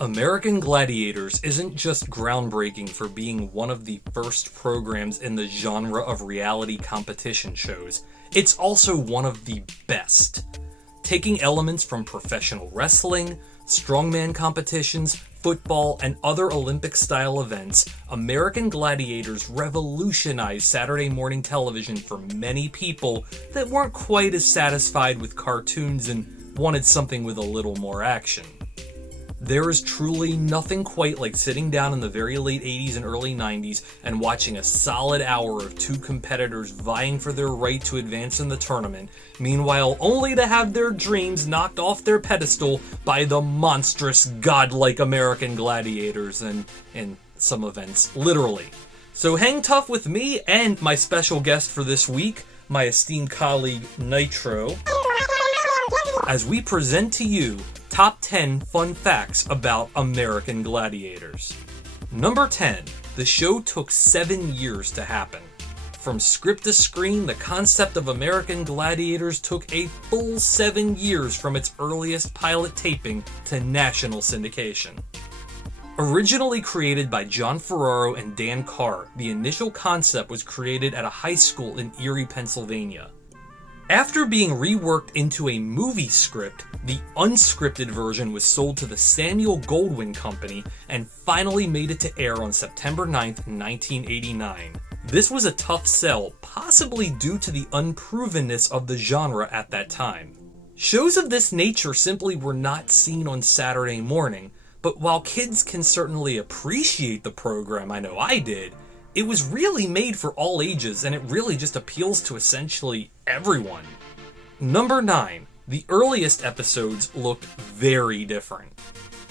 American Gladiators isn't just groundbreaking for being one of the first programs in the genre of reality competition shows, it's also one of the best. Taking elements from professional wrestling, strongman competitions, football, and other Olympic-style events, American Gladiators revolutionized Saturday morning television for many people that weren't quite as satisfied with cartoons and wanted something with a little more action. There is truly nothing quite like sitting down in the very late 80s and early 90s and watching a solid hour of two competitors vying for their right to advance in the tournament, meanwhile only to have their dreams knocked off their pedestal by the monstrous, godlike American Gladiators, and in some events, literally. So hang tough with me and my special guest for this week, my esteemed colleague Nitro, as we present to you Top 10 Fun Facts about American Gladiators. Number 10. The show took 7 years to happen. From script to screen, the concept of American Gladiators took a full 7 years from its earliest pilot taping to national syndication. Originally created by John Ferraro and Dan Carr, the initial concept was created at a high school in Erie, Pennsylvania. After being reworked into a movie script, the unscripted version was sold to the Samuel Goldwyn Company and finally made it to air on September 9th, 1989. This was a tough sell, possibly due to the unprovenness of the genre at that time. Shows of this nature simply were not seen on Saturday morning, but while kids can certainly appreciate the program, I know I did, it was really made for all ages, and it really just appeals to essentially everyone. Number 9. The earliest episodes looked very different.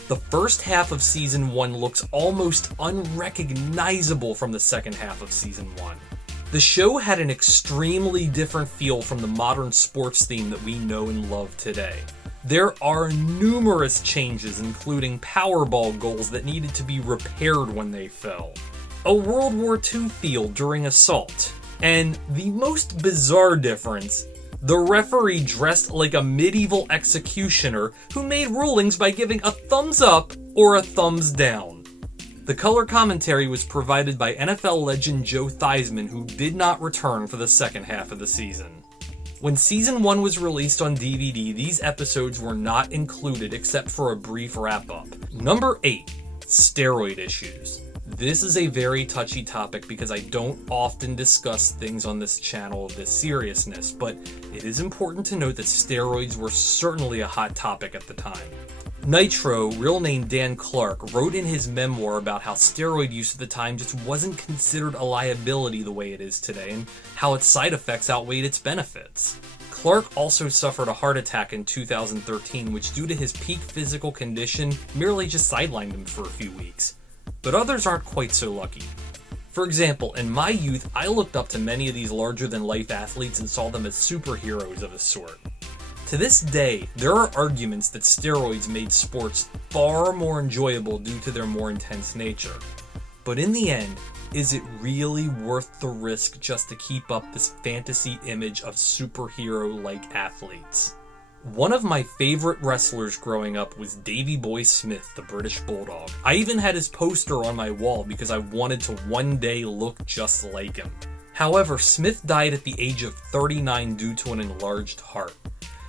The first half of Season 1 looks almost unrecognizable from the second half of Season 1. The show had an extremely different feel from the modern sports theme that we know and love today. There are numerous changes, including Powerball goals that needed to be repaired when they fell, a World War II field during assault, and the most bizarre difference, the referee dressed like a medieval executioner who made rulings by giving a thumbs up or a thumbs down. The color commentary was provided by NFL legend Joe Theismann, who did not return for the second half of the season. When Season 1 was released on DVD, these episodes were not included except for a brief wrap-up. Number 8. Steroid Issues. This is a very touchy topic because I don't often discuss things on this channel of this seriousness, but it is important to note that steroids were certainly a hot topic at the time. Nitro, real name Dan Clark, wrote in his memoir about how steroid use at the time just wasn't considered a liability the way it is today, and how its side effects outweighed its benefits. Clark also suffered a heart attack in 2013, which due to his peak physical condition, merely just sidelined him for a few weeks. But others aren't quite so lucky. For example, in my youth, I looked up to many of these larger-than-life athletes and saw them as superheroes of a sort. To this day, there are arguments that steroids made sports far more enjoyable due to their more intense nature. But in the end, is it really worth the risk just to keep up this fantasy image of superhero-like athletes? One of my favorite wrestlers growing up was Davey Boy Smith, the British Bulldog. I even had his poster on my wall because I wanted to one day look just like him. However, Smith died at the age of 39 due to an enlarged heart.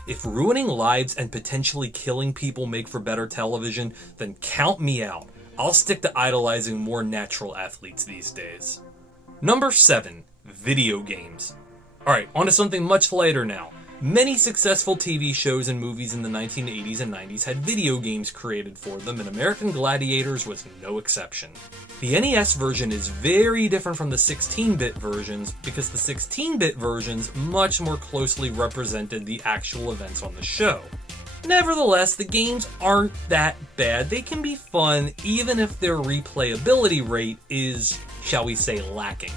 If ruining lives and potentially killing people make for better television, then count me out. I'll stick to idolizing more natural athletes these days. Number 7. Video games. Alright, on to something much lighter now. Many successful TV shows and movies in the 1980s and 90s had video games created for them, and American Gladiators was no exception. The NES version is very different from the 16-bit versions because the 16-bit versions much more closely represented the actual events on the show. Nevertheless, the games aren't that bad. They can be fun even if their replayability rate is, shall we say, lacking.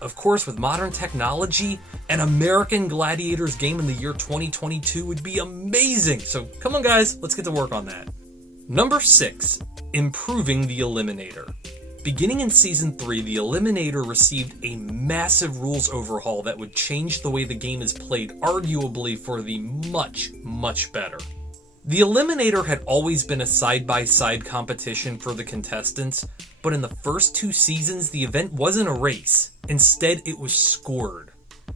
Of course, with modern technology, an American Gladiators game in the year 2022 would be amazing. So come on guys, let's get to work on that. Number 6. Improving the Eliminator. Beginning in Season 3, the Eliminator received a massive rules overhaul that would change the way the game is played, arguably for the much, much better. The Eliminator had always been a side-by-side competition for the contestants, but in the first 2 seasons, the event wasn't a race. Instead, it was scored.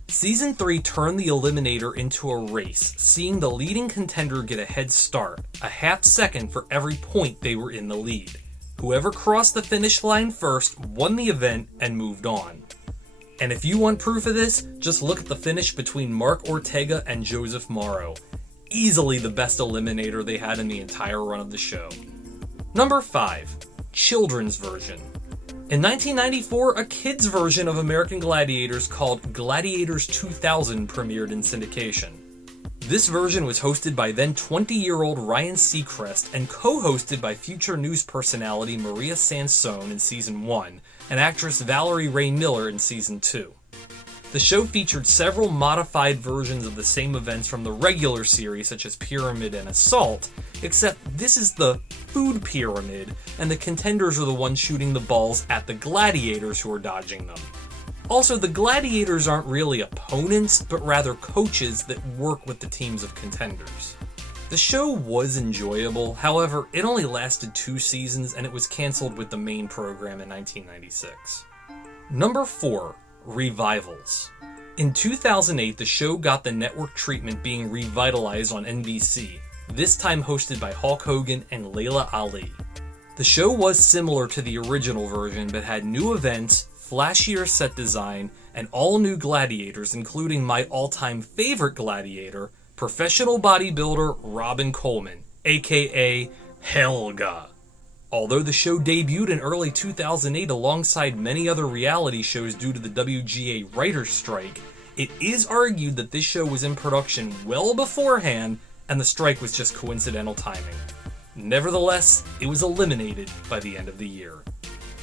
Season 3 turned the Eliminator into a race, seeing the leading contender get a head start, a half second for every point they were in the lead. Whoever crossed the finish line first won the event and moved on. And if you want proof of this, just look at the finish between Mark Ortega and Joseph Morrow. Easily the best Eliminator they had in the entire run of the show. Number 5. Children's version. In 1994, a kids' version of American Gladiators called Gladiators 2000 premiered in syndication. This version was hosted by then 20-year-old Ryan Seacrest and co-hosted by future news personality Maria Sansone in Season 1 and actress Valerie Ray Miller in Season 2. The show featured several modified versions of the same events from the regular series, such as Pyramid and Assault, except this is the food pyramid, and the contenders are the ones shooting the balls at the gladiators who are dodging them. Also, the gladiators aren't really opponents, but rather coaches that work with the teams of contenders. The show was enjoyable, however, it only lasted 2 seasons and it was cancelled with the main program in 1996. Number 4. Revivals. In 2008, the show got the network treatment being revitalized on NBC, this time hosted by Hulk Hogan and Layla Ali. The show was similar to the original version, but had new events, flashier set design, and all new gladiators, including my all-time favorite gladiator, professional bodybuilder Robin Coleman, aka Helga. Although the show debuted in early 2008 alongside many other reality shows due to the WGA writer's strike, it is argued that this show was in production well beforehand and the strike was just coincidental timing. Nevertheless, it was eliminated by the end of the year.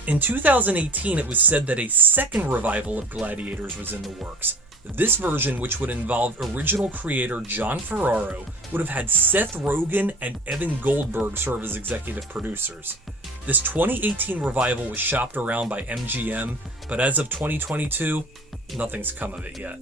In 2018, it was said that a second revival of Gladiators was in the works. This version, which would involve original creator John Ferraro, would have had Seth Rogen and Evan Goldberg serve as executive producers. This 2018 revival was shopped around by MGM, but as of 2022, nothing's come of it yet.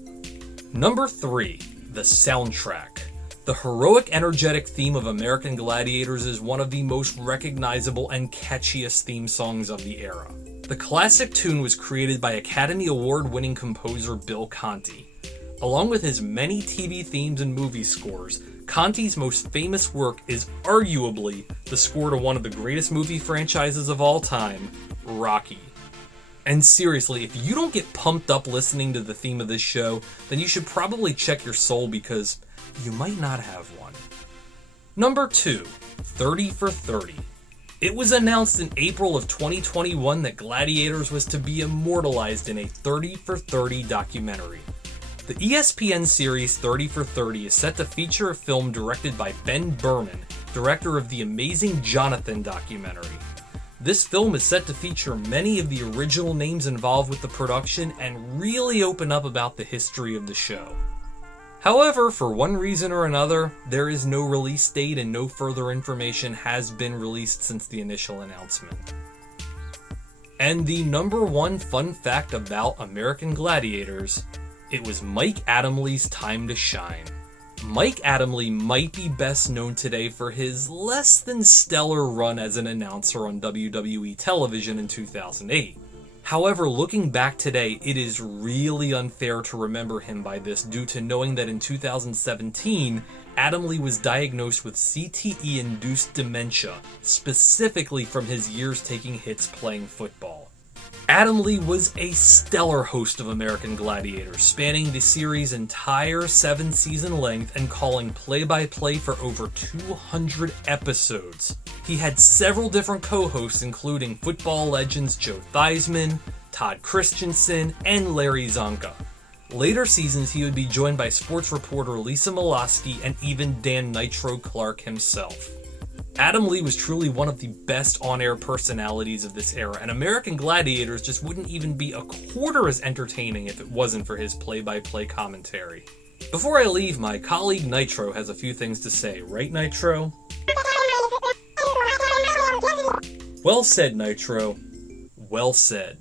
Number 3. The soundtrack. The heroic, energetic theme of American Gladiators is one of the most recognizable and catchiest theme songs of the era. The classic tune was created by Academy Award-winning composer Bill Conti. Along with his many TV themes and movie scores, Conti's most famous work is arguably the score to one of the greatest movie franchises of all time, Rocky. And seriously, if you don't get pumped up listening to the theme of this show, then you should probably check your soul because you might not have one. Number 2. 30 for 30. It was announced in April of 2021 that Gladiators was to be immortalized in a 30 for 30 documentary. The ESPN series 30 for 30 is set to feature a film directed by Ben Berman, director of the Amazing Jonathan documentary. This film is set to feature many of the original names involved with the production and really open up about the history of the show. However, for one reason or another, there is no release date and no further information has been released since the initial announcement. And the number 1 fun fact about American Gladiators, it was Mike Adamle's time to shine. Mike Adamle might be best known today for his less than stellar run as an announcer on WWE television in 2008. However, looking back today, it is really unfair to remember him by this due to knowing that in 2017, Adamle was diagnosed with CTE-induced dementia, specifically from his years taking hits playing football. Adamle was a stellar host of American Gladiators, spanning the series' entire 7-season length and calling play-by-play for over 200 episodes. He had several different co-hosts including football legends Joe Theismann, Todd Christensen, and Larry Zonka. Later seasons he would be joined by sports reporter Lisa Miloski and even Dan Nitro Clark himself. Adamle was truly one of the best on-air personalities of this era, and American Gladiators just wouldn't even be a quarter as entertaining if it wasn't for his play-by-play commentary. Before I leave, my colleague Nitro has a few things to say, right Nitro? Well said, Nitro. Well said.